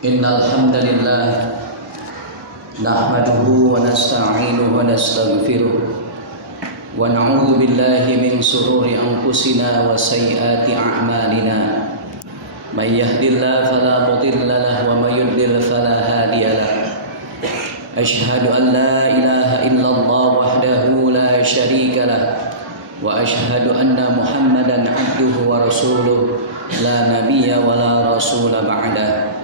Innal hamdalillah nahmaduhu wa nasta'inuhu wa nastaghfiruh wa na'udzu billahi min shururi anfusina wa sayyiati a'malina. May yahdihillahu fala mudilla lahu wa may yudlil fala hadiya lahu. Asyhadu an la ilaha illallah wahdahu la syarika lahu wa asyhadu anna Muhammadan 'abduhu wa rasuluh la nabiyya wa la rasula ba'da.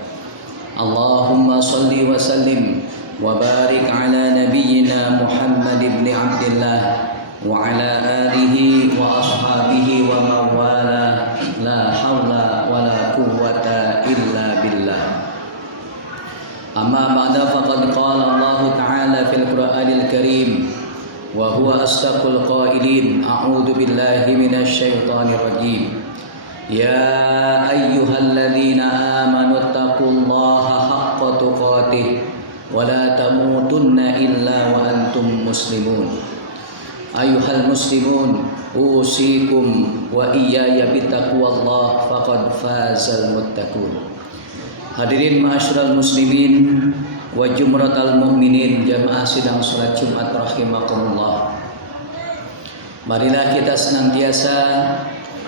Allahumma salli wa sallim wa barik ala nabiyyina Muhammad ibn Abdillah wa ala alihi wa ashabihi wa mawala la hawla wa la quwwata illa billah. Amma ba'da faqad qala Allah ta'ala fil Qur'anil Karim wa huwa asdaqul qailin a'udzu billahi minasy syaithanir rajim. Ya ayyuhalladzina amanu taqullaha haqqa tuqatih wa la tamutunna illa wa antum muslimun. Ayyuhal muslimun usikum wa iyaya bittaqwallah faqad fazal muttaqun. Hadirin ma'asyiral muslimin wa jumratal mu'minin jamaah sidang salat Jumat rahimakumullah. Marilah kita senantiasa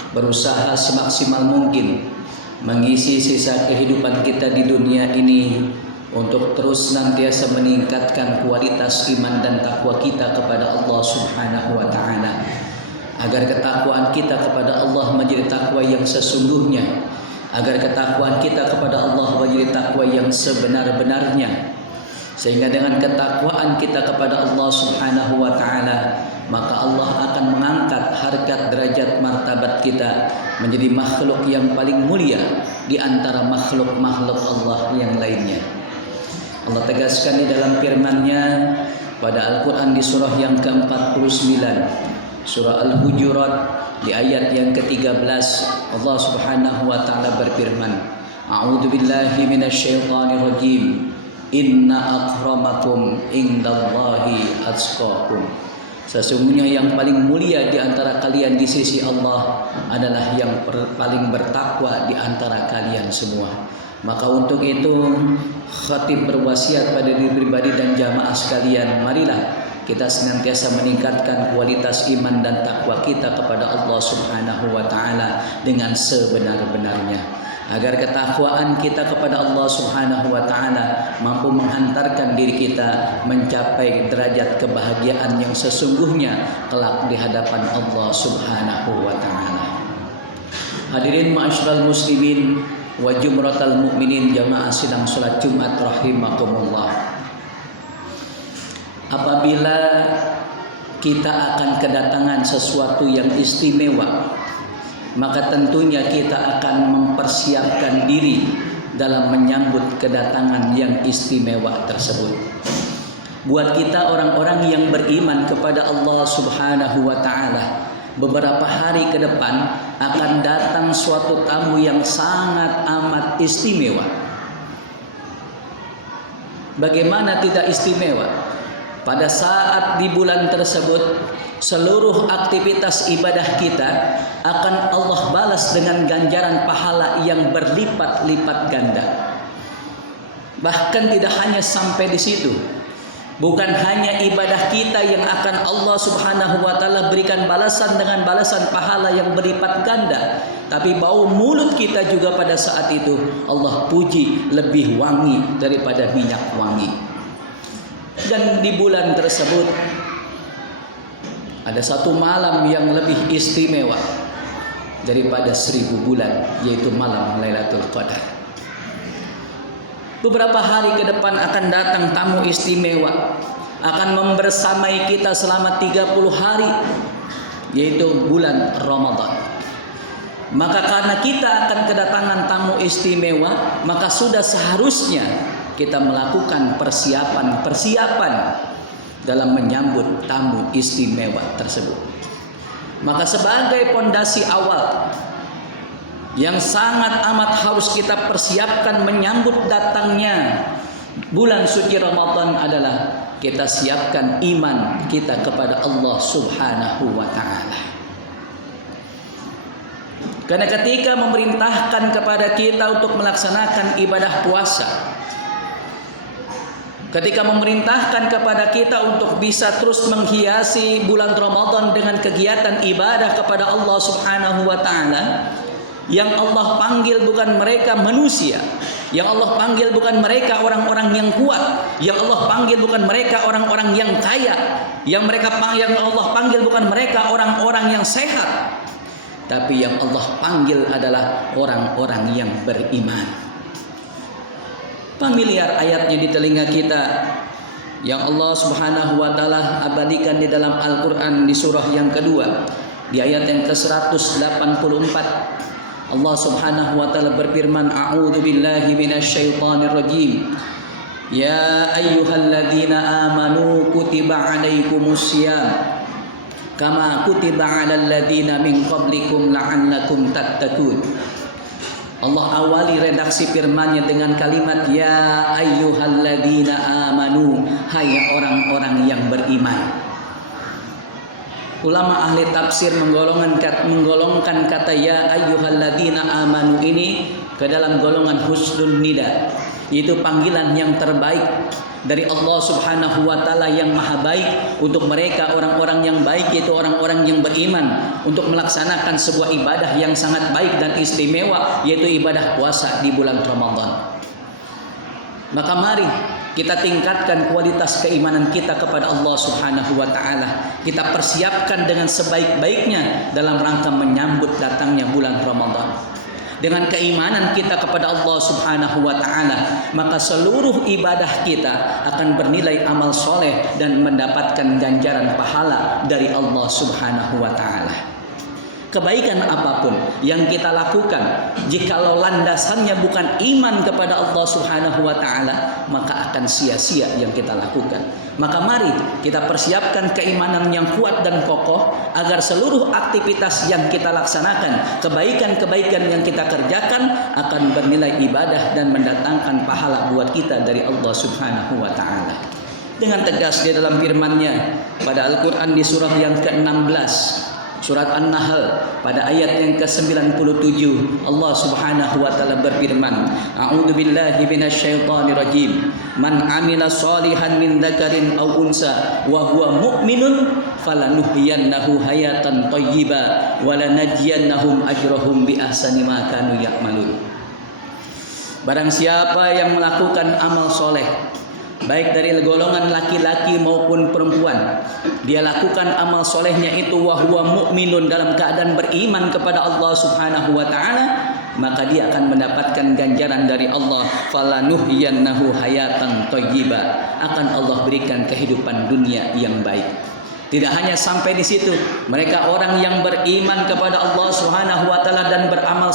berusaha semaksimal mungkin mengisi sisa kehidupan kita di dunia ini untuk terus senantiasa meningkatkan kualitas iman dan takwa kita kepada Allah Subhanahu wa taala, agar ketakwaan kita kepada Allah menjadi takwa yang sesungguhnya, agar ketakwaan kita kepada Allah menjadi takwa yang sebenar-benarnya, sehingga dengan ketakwaan kita kepada Allah Subhanahu wa taala maka Allah akan mengangkat harkat derajat martabat kita menjadi makhluk yang paling mulia di antara makhluk-makhluk Allah yang lainnya. Allah tegaskan di dalam firman-Nya pada Al-Qur'an di surah yang ke-49, surah Al-Hujurat di ayat yang ke-13, Allah Subhanahu wa taala berfirman, A'udzu billahi minasyaitonir rajim. Inna akramakum indallahi atqakum. Sesungguhnya yang paling mulia di antara kalian di sisi Allah adalah yang paling bertakwa di antara kalian semua. Maka untuk itu khatib berwasiat pada diri pribadi dan jamaah sekalian, marilah kita senantiasa meningkatkan kualitas iman dan takwa kita kepada Allah Subhanahu wa taala dengan sebenar-benarnya, agar ketakwaan kita kepada Allah Subhanahu wa taala mampu menghantarkan diri kita mencapai derajat kebahagiaan yang sesungguhnya kelak di hadapan Allah Subhanahu wa taala. Hadirin ma'asyiral muslimin wa jumratal mu'minin jamaah sidang salat Jumat rahimakumullah. Apabila kita akan kedatangan sesuatu yang istimewa, maka tentunya kita akan mempersiapkan diri dalam menyambut kedatangan yang istimewa tersebut. Buat kita orang-orang yang beriman kepada Allah Subhanahu wa taala, beberapa hari ke depan akan datang suatu tamu yang sangat amat istimewa. Bagaimana tidak istimewa? Pada saat di bulan tersebut seluruh aktivitas ibadah kita akan Allah balas dengan ganjaran pahala yang berlipat-lipat ganda. Bahkan tidak hanya sampai di situ. Bukan hanya ibadah kita yang akan Allah Subhanahu wa taala berikan balasan dengan balasan pahala yang berlipat ganda, tapi bau mulut kita juga pada saat itu Allah puji lebih wangi daripada minyak wangi. Dan di bulan tersebut ada satu malam yang lebih istimewa daripada 1000 bulan, yaitu malam Lailatul Qadar. Beberapa hari ke depan akan datang tamu istimewa, akan membersamai kita selama 30 hari, yaitu bulan Ramadan. Maka karena kita akan kedatangan tamu istimewa, maka sudah seharusnya kita melakukan persiapan dalam menyambut tamu istimewa tersebut. Maka sebagai pondasi awal yang sangat amat harus kita persiapkan menyambut datangnya bulan suci Ramadan adalah kita siapkan iman kita kepada Allah Subhanahu wa taala. Karena ketika memerintahkan kepada kita untuk melaksanakan ibadah puasa, ketika memerintahkan kepada kita untuk bisa terus menghiasi bulan Ramadan dengan kegiatan ibadah kepada Allah Subhanahu wa taala, yang Allah panggil bukan mereka manusia, yang Allah panggil bukan mereka orang-orang yang kuat, yang Allah panggil bukan mereka orang-orang yang kaya, yang Allah panggil bukan mereka orang-orang yang sehat, tapi yang Allah panggil adalah orang-orang yang beriman. Familiar ayatnya di telinga kita, yang Allah Subhanahu wa taala abadikan di dalam Al-Qur'an di surah yang kedua, di ayat yang ke-184. Allah Subhanahu wa taala berfirman, a'udzu billahi minasyaitonir rajim. Ya ayyuhalladzina amanu kutiba 'alaikumusiyam kama kutiba 'alal ladzina min qablikum la'allakum tattaqun. Allah awali redaksi firman-Nya dengan kalimat ya ayyuhalladzina amanu, hai orang-orang yang beriman. Ulama ahli tafsir menggolongkan kata ya ayyuhalladzina amanu ini ke dalam golongan husnun nida, yaitu panggilan yang terbaik dari Allah Subhanahu wa taala yang maha baik untuk mereka orang-orang yang baik, yaitu orang-orang yang beriman, untuk melaksanakan sebuah ibadah yang sangat baik dan istimewa, yaitu ibadah puasa di bulan Ramadan. Maka mari kita tingkatkan kualitas keimanan kita kepada Allah Subhanahu wa taala. Kita persiapkan dengan sebaik-baiknya dalam rangka menyambut datangnya bulan Ramadan. Dengan keimanan kita kepada Allah Subhanahu wa taala, maka seluruh ibadah kita akan bernilai amal soleh dan mendapatkan ganjaran pahala dari Allah Subhanahu wa taala. Kebaikan apapun yang kita lakukan, jikalau landasannya bukan iman kepada Allah Subhanahu wa taala, maka akan sia-sia yang kita lakukan. Maka mari kita persiapkan keimanan yang kuat dan kokoh agar seluruh aktivitas yang kita laksanakan, kebaikan-kebaikan yang kita kerjakan akan bernilai ibadah dan mendatangkan pahala buat kita dari Allah Subhanahu wa taala. Dengan tegas di dalam firman-Nya pada Al-Qur'an di surah yang ke-16, surat An-Nahl pada ayat yang ke-97, Allah Subhanahu wa taala berfirman, a'udzu billahi minasyaitonir rajim. Man 'amila shalihan min dzakarin aw unsa wa huwa mu'minun falanuhyiyannahu hayatan thayyibah wa lanajziyannahum ajrahum bi ahsani ma kanu ya'malun. Barang siapa yang melakukan amal soleh, baik dari golongan laki-laki maupun perempuan, dia lakukan amal solehnya itu wahwa mu'minun, dalam keadaan beriman kepada Allah Subhanahu wa ta'ala, maka dia akan mendapatkan ganjaran dari Allah. Falanuhyiyannahu hayatan thayyibah, akan Allah berikan kehidupan dunia yang baik. Tidak hanya sampai di situ, mereka orang yang beriman kepada Allah Subhanahu wa taala dan beramal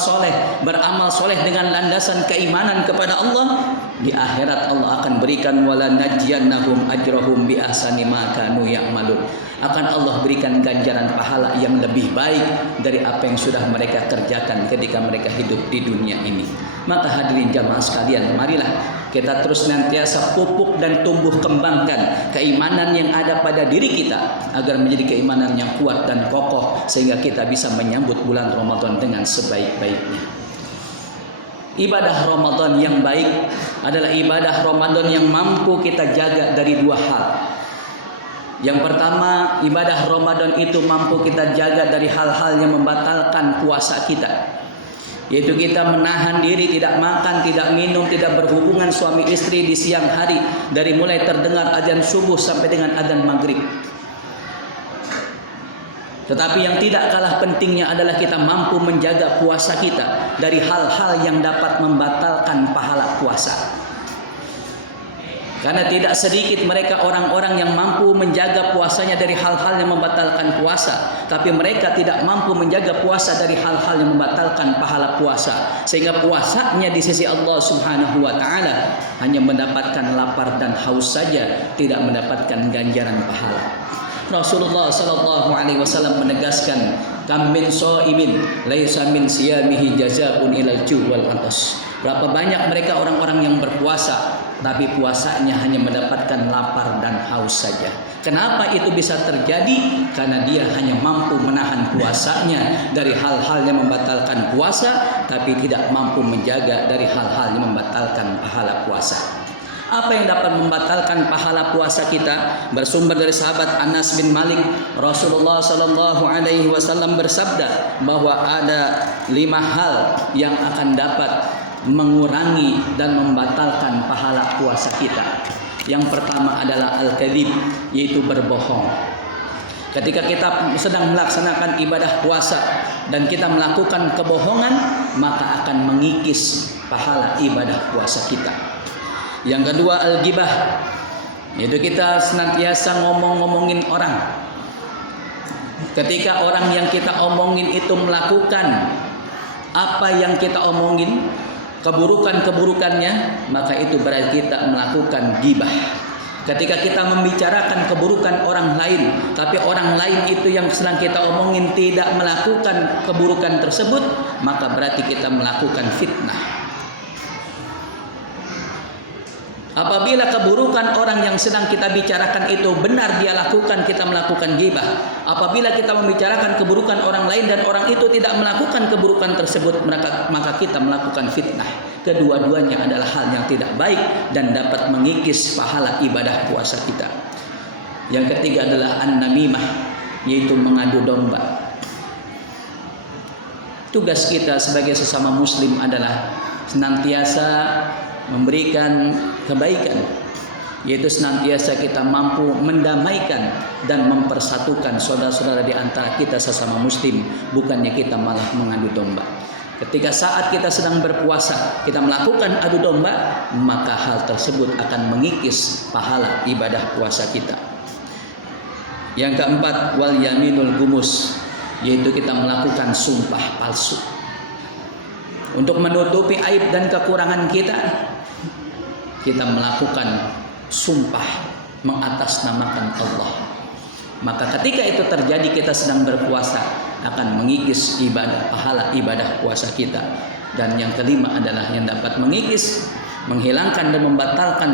soleh dengan landasan keimanan kepada Allah, di akhirat Allah akan berikan wala najjiyannahum ajrahum bi ahsani ma kanu ya'malun. Akan Allah berikan ganjaran pahala yang lebih baik dari apa yang sudah mereka kerjakan ketika mereka hidup di dunia ini. Maka hadirin jamaah sekalian, marilah kita terus senantiasa pupuk dan tumbuh kembangkan keimanan yang ada pada diri kita agar menjadi keimanan yang kuat dan kokoh sehingga kita bisa menyambut bulan Ramadan dengan sebaik-baiknya. Ibadah Ramadan yang baik adalah ibadah Ramadan yang mampu kita jaga dari dua hal. Yang pertama, ibadah Ramadan itu mampu kita jaga dari hal-hal yang membatalkan puasa kita, yaitu kita menahan diri, tidak makan, tidak minum, tidak berhubungan suami istri di siang hari, dari mulai terdengar azan subuh sampai dengan azan maghrib. Tetapi yang tidak kalah pentingnya adalah kita mampu menjaga puasa kita dari hal-hal yang dapat membatalkan pahala puasa. Karena tidak sedikit mereka orang-orang yang mampu menjaga puasanya dari hal-hal yang membatalkan puasa, tapi mereka tidak mampu menjaga puasa dari hal-hal yang membatalkan pahala puasa, sehingga puasanya di sisi Allah Subhanahu wa taala hanya mendapatkan lapar dan haus saja, tidak mendapatkan ganjaran pahala. Rasulullah sallallahu alaihi wasallam menegaskan, kam min shaimin laisa min siyamihi jazaa'un ilal ju' wal atas. Berapa banyak mereka orang-orang yang berpuasa, tapi puasanya hanya mendapatkan lapar dan haus saja. Kenapa itu bisa terjadi? Karena dia hanya mampu menahan puasanya dari hal-hal yang membatalkan puasa, tapi tidak mampu menjaga dari hal-hal yang membatalkan pahala puasa. Apa yang dapat membatalkan pahala puasa kita? Bersumber dari sahabat Anas bin Malik, Rasulullah sallallahu alaihi wasallam bersabda bahwa ada 5 hal yang akan dapat mengurangi dan membatalkan pahala puasa kita. Yang pertama adalah al-kadzib, yaitu berbohong. Ketika kita sedang melaksanakan ibadah puasa dan kita melakukan kebohongan, maka akan mengikis pahala ibadah puasa kita. Yang kedua al-ghibah, yaitu kita senantiasa ngomong-ngomongin orang. Ketika orang yang kita omongin itu melakukan apa yang kita omongin, keburukan-keburukannya, maka itu berarti kita melakukan ghibah. Ketika kita membicarakan keburukan orang lain, tapi orang lain itu yang sedang kita omongin tidak melakukan keburukan tersebut, maka berarti kita melakukan fitnah. Apabila keburukan orang yang sedang kita bicarakan itu benar dia lakukan, kita melakukan ghibah. Apabila kita membicarakan keburukan orang lain dan orang itu tidak melakukan keburukan tersebut, maka kita melakukan fitnah. Kedua-duanya adalah hal yang tidak baik dan dapat mengikis pahala ibadah puasa kita. Yang ketiga adalah an-namimah, yaitu mengadu domba. Tugas kita sebagai sesama muslim adalah senantiasa memberikan kebaikan, yaitu senantiasa kita mampu mendamaikan dan mempersatukan saudara-saudara di antara kita sesama muslim, bukannya kita malah mengadu domba. Ketika saat kita sedang berpuasa kita melakukan adu domba, maka hal tersebut akan mengikis pahala ibadah puasa kita. Yang keempat wal yaminul gumus, yaitu kita melakukan sumpah palsu. Untuk menutupi aib dan kekurangan kita, kita melakukan sumpah mengatasnamakan Allah. Maka ketika itu terjadi, kita sedang berpuasa, akan mengikis ibadah, pahala ibadah puasa kita. Dan yang kelima adalah yang dapat mengikis, menghilangkan dan membatalkan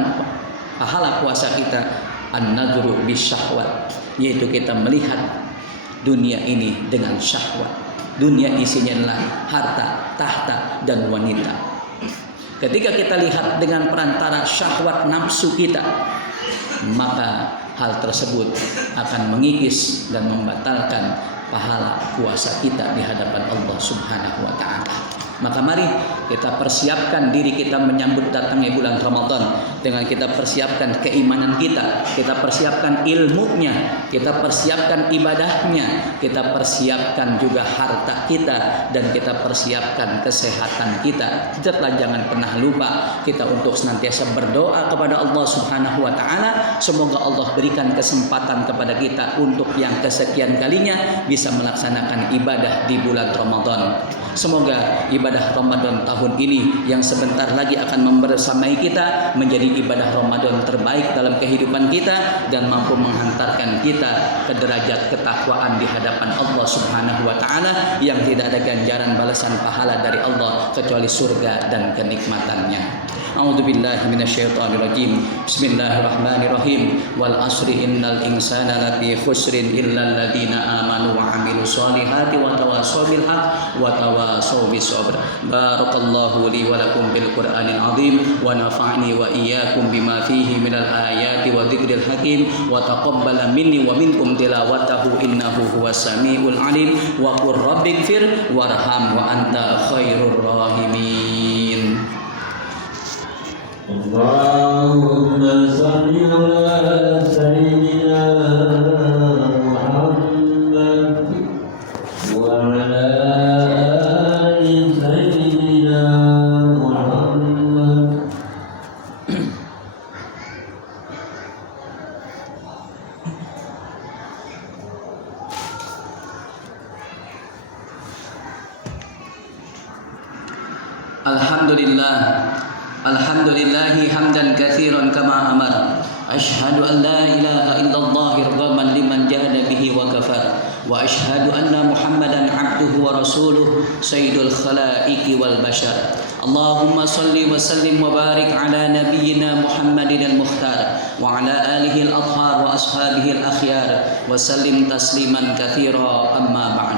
pahala puasa kita, an-nadru bisyahwat, yaitu kita melihat dunia ini dengan syahwat. Dunia isinya adalah harta, tahta, dan wanita. Ketika kita lihat dengan perantara syahwat nafsu kita, maka hal tersebut akan mengikis dan membatalkan pahala puasa kita di hadapan Allah Subhanahu wa taala. Maka mari kita persiapkan diri kita menyambut datangnya bulan Ramadan dengan kita persiapkan keimanan kita persiapkan ilmunya, kita persiapkan ibadahnya, kita persiapkan juga harta kita, dan kita persiapkan kesehatan kita. Tetaplah jangan pernah lupa kita untuk senantiasa berdoa kepada Allah Subhanahu wa taala, semoga Allah berikan kesempatan kepada kita untuk yang kesekian kalinya bisa melaksanakan ibadah di bulan Ramadan. Semoga ibadah Ramadan tahun ini yang sebentar lagi akan membersamai kita menjadi ibadah Ramadan terbaik dalam kehidupan kita dan mampu menghantarkan kita ke derajat ketakwaan di hadapan Allah Subhanahu wa taala yang tidak ada ganjaran balasan pahala dari Allah kecuali surga dan kenikmatannya. A'udzubillahi minasyaitonirrajim. Bismillahirrahmanirrahim. Wal asri innal insana lafi khusrin illal ladzina amanu wa 'amilus solihati wa tawassaw bil haqq wa tawassaw bis sabr. Barakallahu li wa lakum bil Qur'anil azim wa nafa'ni wa iyyakum bima fihi minal ayati wa dzikril hakim wa taqabbala minni wa minkum tilawatahu innahu huwas samiul alim wa qur rabbighfir warham wa anta khairur rahimin. Allahumma salli ala sayyidina Muhammad wa ala ali sayyidina Muhammad. Alhamdulillahi hamdan katsiran kama amar. Asyhadu an la ilaha illallah irghaman liman jahada bihi wa kafar. Wa asyhadu anna Muhammadan abduhu wa rasuluh sayyidul khalaiqi wal bashar. اللهم صل وسلم وبارك على نبينا محمد المختار وعلى آله الأطهار وأصحابه الأخيار وسلم تسليما كثيرا أما بعد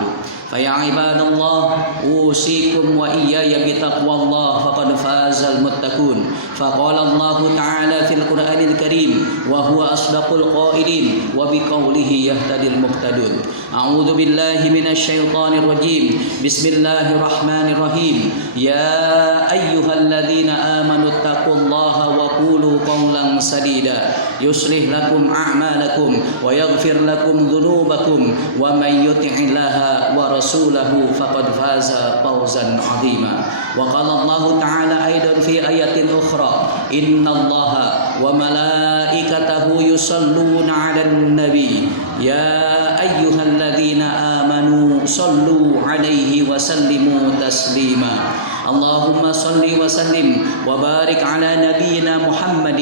فيا عباد الله أوصيكم وإياي بتقوى الله فقد فاز المتقون فقال الله تعالى في القرآن الكريم وهو أصدق القائلين وبقوله يهتدي المهتدون أعوذ بالله من الشيطان الرجيم بسم الله الرحمن الرحيم يا أيها الذين آمنوا اتقوا الله وقولوا قولا سديدا يصلح لكم أعمالكم ويغفر لكم ذنوبكم ومن يطع الله ورسوله فقد فاز فوزا عظيما وقال الله تعالى أيضا في آية أخرى إن الله وملائكته يصلون على النبي يا أيها الذين آمنوا صلوا عليه وسلموا تسليما اللهم صل وسلم وبارك على نبينا محمد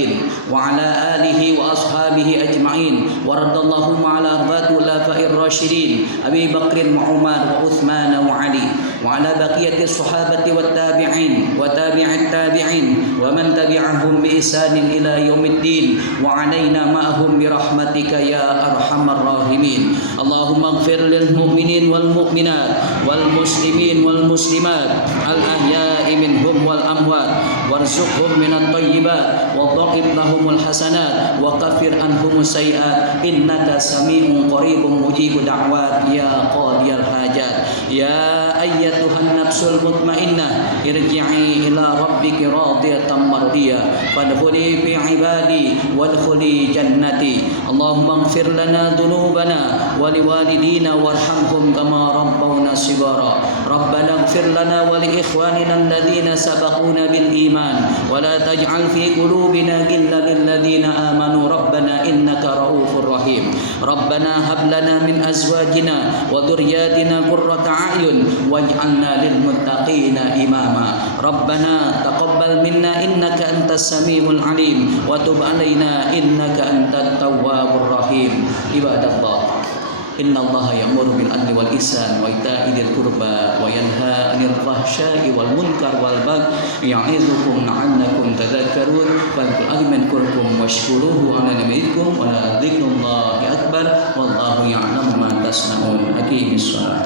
وعلى آله وأصحابه أجمعين ورضى اللهم على أربعة الخلفاء الراشدين أبي بكر وعمر وعثمان وعلي وعلى بقية الصحابة والتابعين وتابع التابعين ومن تبعهم بإحسان إلى يوم الدين وعلينا معهم برحمتك يا أرحم الراحمين اللهم اغفر للمؤمنين والمؤمنات والمسلمين والمسلمات الأحياء منهم والأموات وارزقهم من الطيبات وضاعف لهم الحسنات وكفر عنهم السيئات إنك سميع قريب مجيب دعوات يا قاضي الحاجات يا أيتها النفس المطمئنة ارجعي إلى ربك راضية مرضية فادخلي في عبادي وادخلي جنتي اللهم اغفر لنا ذنوبنا ولوالدينا وارحمهم كما ربونا صغارا ربنا اغفر لنا ولإخواننا الذين سبقونا بالإيمان ولا تجعل في قلوبنا غلا للذين آمنوا ربنا إنك رؤوف رحيم ربنا هب لنا من أزواجنا وذرياتنا قرة أعين واجعلنا للمتقين إماما ربنا تقبل منا إنك أنت السميع العليم وتب علينا إنك أنت التواب الرحيم عباد الله إن الله يأمر بالعدل والإحسان وإيتاء ذي القربى وينهى عن الفحشاء والمنكر والبغي يعظكم لعلكم تذكرون فاذكروا يذكركم واشكروه على نعمته ولذكر الله أكبر والله يعلم ما تصنعون أقيموا الصلاة